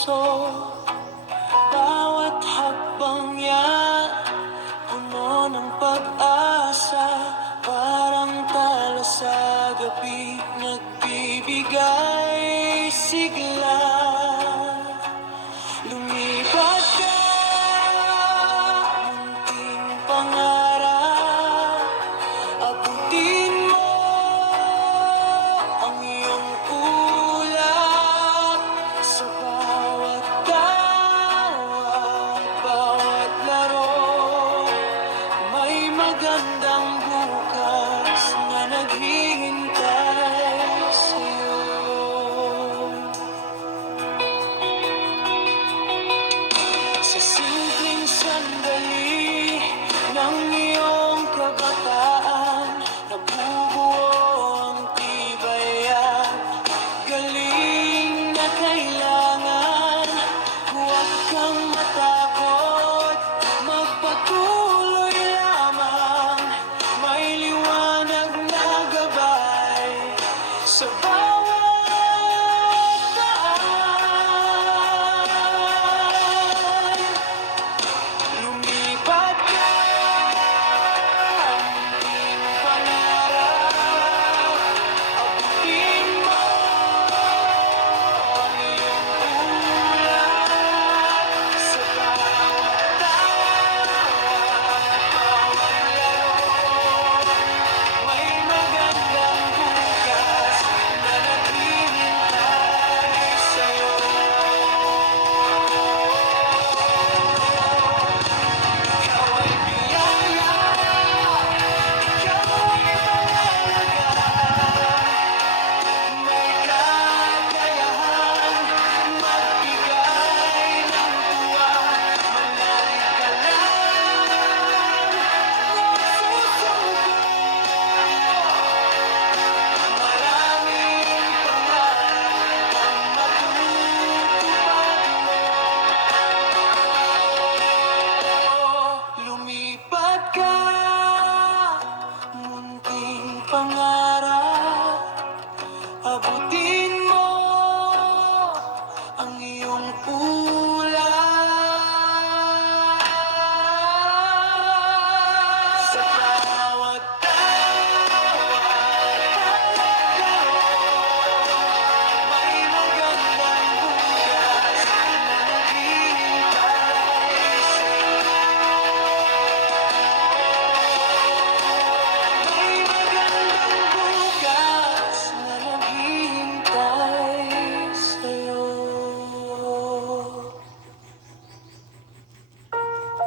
puso. Bawat hakbang yan, puno ng pag-asa. Parang tala sa gabi, nagbibigay sigla. Lumipat ka, munting pangarap. Abutin mo ang iyong ulap. Sa bawat tawa, bawat laro, may magandang bukas na naghihintay sa'yo. Sa simpleng sandali ng iyong kabataan, nabubuo ang tibay at galing na kailangan. Huwag kang matakot, magpatuloy lamang. May liwanag na gabay sa bawat daan. Lumipat ka, munting pangarap. Abutin mo ang iyong ulap. Sa bawat tawa, bawat laro, may magandang bukas na naghihintay sa'yo. Ikaw ay biyaya, ikaw ay mahalaga. May kakayahan magbigay ng tuwa. Manalig ka lang, huwag susuko. Maraming pangarap ang matutupad mo. Lumipat ka, munting pangarap.